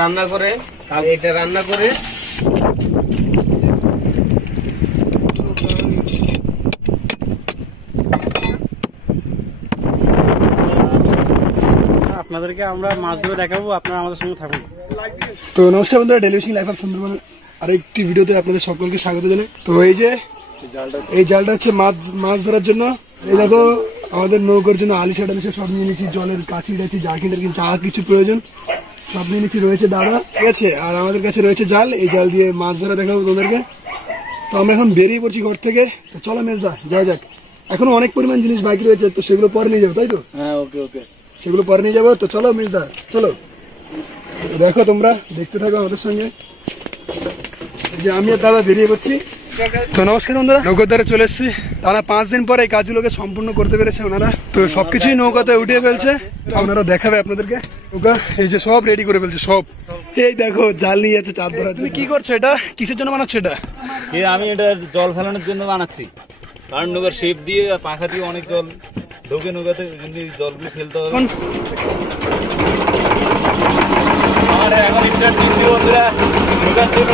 রান্না করে এটা রান্না করে আপনাদেরকে আমরা মাছ ধরে দেখাবো, আপনারা আমাদের সঙ্গে থাকুন। তো নমস্কার বন্ধুরা, daily fishing life of Sundarban আরেকটি ভিডিওতে আপনাদের সকলকে স্বাগত জানাই। তো এই যে এই জালটা হচ্ছে মাছ ধরার জন্য। এই দেখো আমাদের নৌকার জন্য আলিশা টালিশা সব নিয়ে নিচ্ছি, জলের কাছি টাছি জার্কিন টার্কিন যা কিছু প্রয়োজন সব নিয়ে নিচ্ছি। রয়েছে দাদা, ঠিক আছে, আর আমাদের কাছে রয়েছে জাল। এই জাল দিয়ে মাছ ধরা দেখাবো তোমাদেরকে। তো আমরা এখন বেরিয়ে পড়ছি ঘর থেকে। তো চলো মেজদা যাওয়া যাক। এখনো অনেক পরিমাণ জিনিস বাকি রয়েছে, তো সেগুলো পরে নিয়ে যাবো, তাই তো? হ্যাঁ, ওকে ওকে, সেগুলো পরে নিয়ে যাবো। তো চলো মেজদা চলো, দেখো তোমরা দেখতে থাকো আমাদের সঙ্গে। যে আমি আর দাদা বেরিয়ে পড়ছি। তো নমস্কার বন্ধুরা, নৌকার দ্বারা চলে এসেছি। তারা 5 দিন পরে এই কাজগুলোকে সম্পূর্ণ করতে পেরেছে ওনারা। তো সবকিছুই নৌকাতে উঠিয়ে ফেলছে, ওনারা দেখাবে আপনাদেরকে। নৌকা এই যে সব রেডি করে ফেলছে সব। এই দেখো জাল নিয়ে যাচ্ছে চার ধরা। তুমি কি করছো? এটা কিসের জন্য বানাচ্ছো? এটা আমি এটা জল ফেলানোর জন্য বানাচ্ছি, কারণ নৌকার শেপ দিয়ে পাখা দিয়ে অনেক জল ঢোকে নৌকাতে, কিন্তু জলগুলো ফেলতে হবে। আমার এখন স্টার্ট দিচ্ছি বন্ধুরা নৌকার জন্য।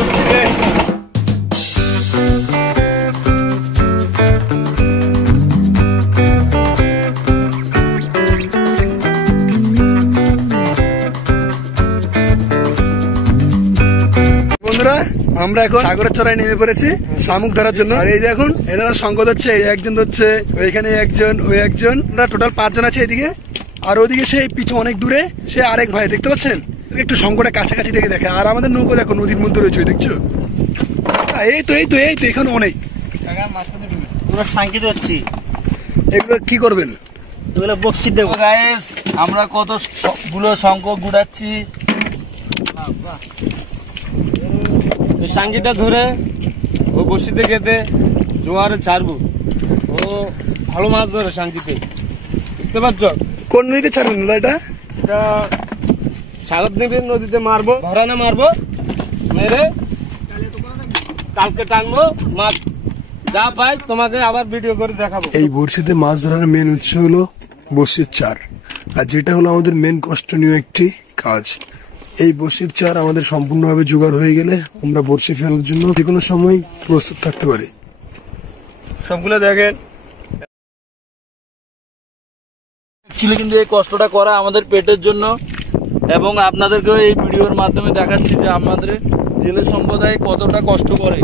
আমরা এখন সাগরের চড়াই নেমে পড়েছি শামুক ধরার জন্য। আর এই দেখুন এনারা সঙ্গ ধরছে, একজন ধরছে, ওইখানে একজন, ওই একজন, আমরা টোটাল 5 জন আছে এদিকে। আর ওদিকে সেই পিছু অনেক দূরে সে আরেক ভাই, দেখতে পাচ্ছেন? একটু সঙ্গটা কাছাকাছি থেকে দেখে। আর আমাদের নৌকো দেখো নদীর মধ্যে রয়েছে, দেখছো? এই তো এই তো এই তো এখানে অনেক সাংকিত হচ্ছি। এগুলো কি করবেন? এগুলো বক্সি দেবো গাইস। আমরা কত গুলো শঙ্খ গুড়াচ্ছি। সাঙ্গিটা ধরে ও বসিতে গেতে জোয়ারে ছাড়বো। ও ভালো মাছ ধরে সাঙ্গিতে, বুঝতে পারছো? কোন নদীতে ছাড়বেন দাদা? এটা সাগর দ্বীপের নদীতে মারবো, ধরানো মারবো, মেরে কালকে টানবো মাছ। যা পাই তোমাকে আবার ভিডিও করে দেখাবো। এই বড়শিতে মাছ ধরার মেন উৎস হলো বড়শির চার, আর যেটা হলো আমাদের মেন কষ্টনীয় একটি কাজ। এই বড়শির চার আমাদের সম্পূর্ণভাবে জোগাড় হয়ে গেলে আমরা বড়শি ফেলার জন্য যে কোনো সময় প্রস্তুত থাকতে পারি। সবগুলো দেখেন, কিন্তু এই কষ্টটা করা আমাদের পেটের জন্য, এবং আপনাদেরকেও এই ভিডিওর মাধ্যমে দেখাচ্ছি যে আমাদের জেলে সম্প্রদায় কতটা কষ্ট করে।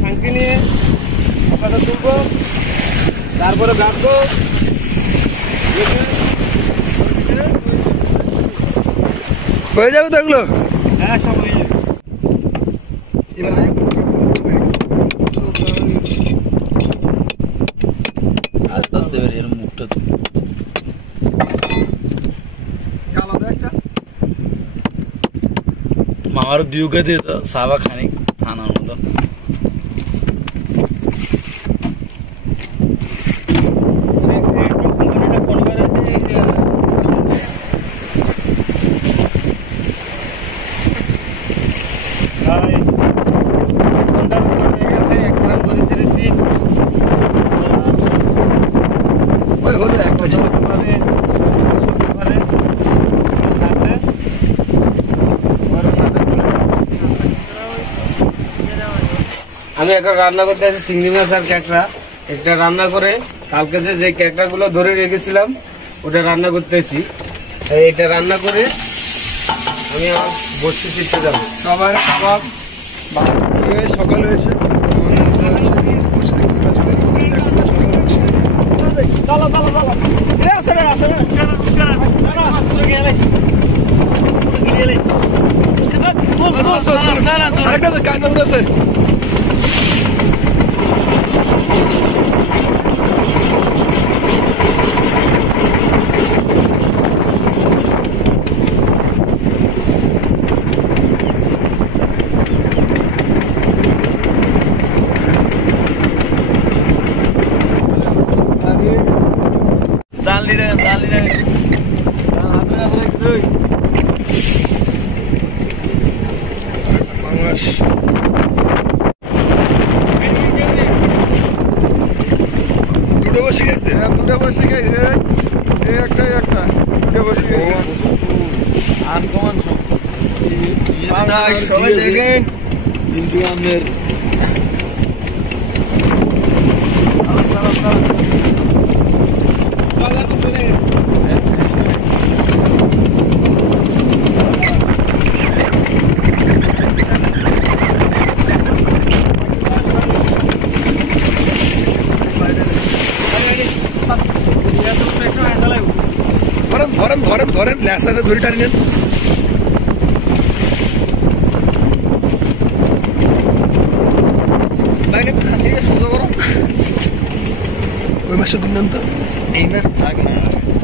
শান্তি নিয়ে আপনাদের তুলবো, তারপরে গাড়বো। হয়ে যাবে তো এগুলো? হ্যাঁ, সব হয়ে যাবে। আস্তে আস্তে এর মুখটা মামার দিউকে দিয়ে তো সাবা খানিক আনার মতো। আমি এখন রান্না করতে আছি চিংড়ি মাছ আর ক্যাকড়া। একটা রান্না করে কালকে যে ক্যাকড়া গুলো ধরে রেখেছিলাম ওটা রান্না করতেছি। এটা রান্না করে আমি আমার বসে শিখতে যাবো। সবার খাবার সকাল হয়েছে। কাজ মাগুর আছে দুটো বসে গেছে দুটো বসে গেছে একটা দুটো বসে গেছে আনকমন সবাই দেখেন কিন্তু আমাদের ধরেন ল্যাসারে ধরে টানি নেন ওই মাসে দিন তো এই মাছ থাকে না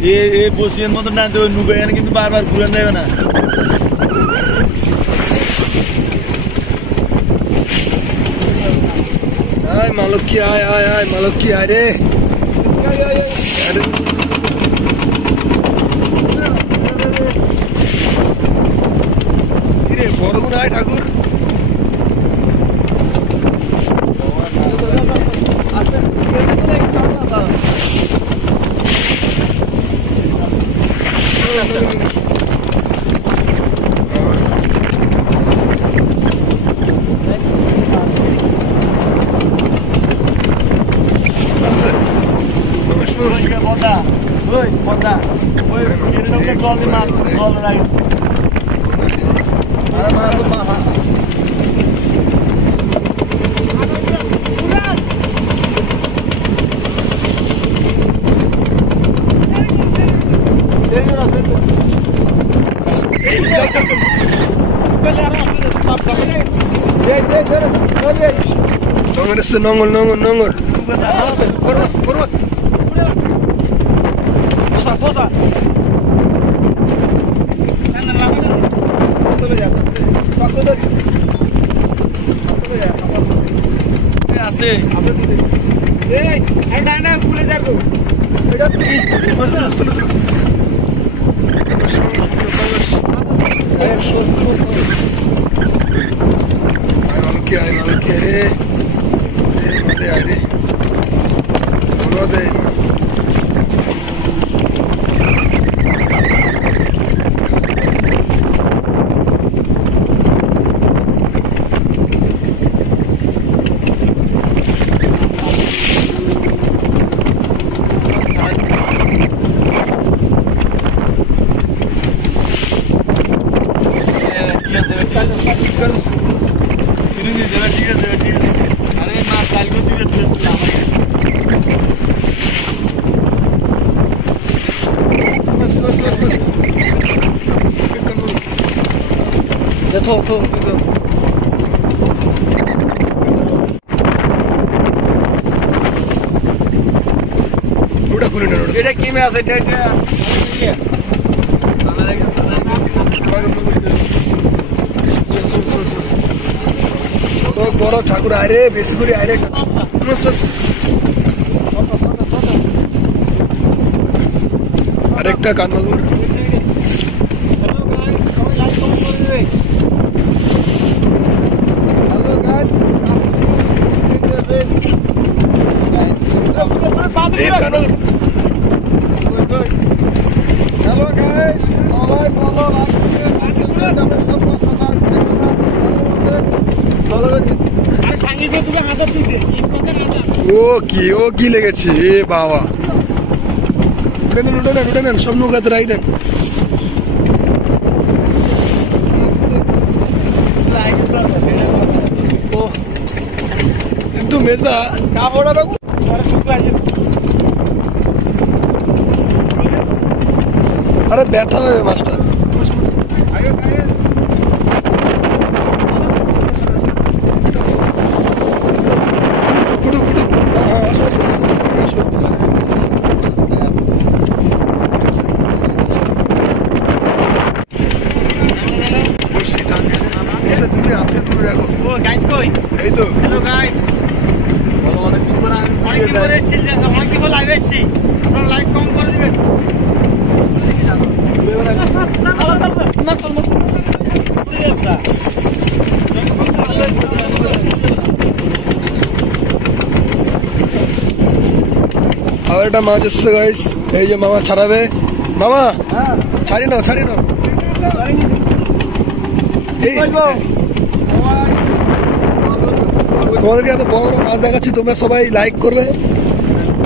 এ বসিয়ের মতো না তো নুবে কিন্তু বারবার ঘুরে দেবে না আয় মালকি আয় মালকি আয় রে বড় গুণ আয় ঠাকুর নঙ্গল আসতে খুলে যাবো মালকি আয় রে বলো দে अरे माँ काल को ওটা খুলে না এটা কি মাছ এটা ছোট বড় ঠাকুর আরে বেশি করে আরে আরেকটা কানমাগুর হ্যালো গাইস সবাই ভালো লাগছে আমরা সব ও কি লেগেছে এ বাবা উঠে নেন সব নৌকাতে রাই দেন কিন্তু মেজদা কাপড় আরে ব্যথা হবে মাছটা অনেক কিছু লাইভ এসছি, আপনারা লাইক কমেন্ট করে দিবেন। আর একটা মাছ এসছে গাইস, এই যে মামা ছাড়াবে। মামা ছাড়ি নাও, ছাড়ি নাও। এই তোমাদেরকে এত বড় বড় মাছ দেখাচ্ছি, তোমরা সবাই লাইক করবে,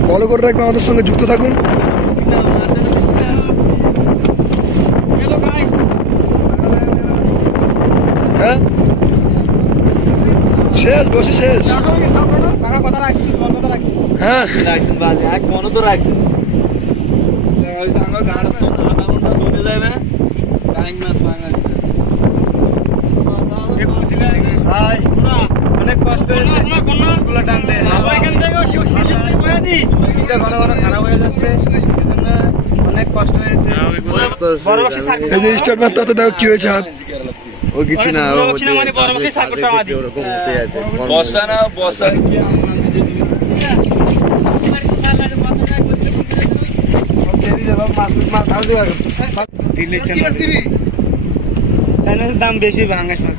ফলো করে রাখবে, আমাদের সঙ্গে যুক্ত থাকুন। হ্যাঁ শেষ, বসে শেষ। হ্যাঁ মনে তো রাখছি অনেক কষ্ট হয়েছে টানতে, খারাপ হয়ে যাচ্ছে, অনেক কষ্ট হয়েছে। এই যে স্টার্ট মারতে হতে দেখো কি হয়েছে হাত। ও কিছু না, বসা না বসা দাম বেশি ভাঙাস মাছ।